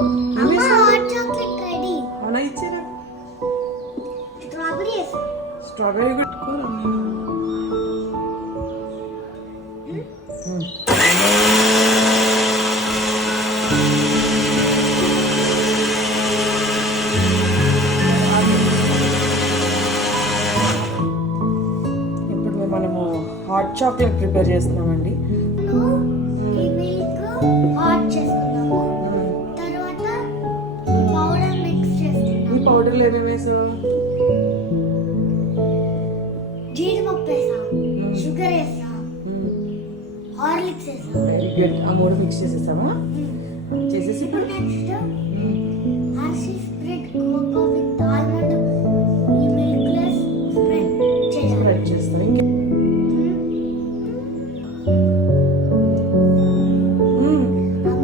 అమ్మ hot chocolate ready. అవునా ఇచ్చారా? స్ట్రాబెరీ వేసా. స్ట్రాబెరీ పెట్టుకోరా? ఇప్పుడు మనము హాట్ చాక్లెట్ ప్రిపేర్ చేస్తున్నామండి. ఈ మిల్క్ హాట్ చేసుకున్నాము. తర్వాత ఈ పౌడర్ మిక్స్ ఈ చేస్తున్నాము. పౌడర్లు ఏమేమి వేసావు? జీడిపప్పు వేసా, షుగర్ వేసా, హార్లిక్స్ వేసా. Very good. ఆ మూడు మిక్స్ చేసేసావా? చేసేసి ఇప్పుడు నెక్స్ట్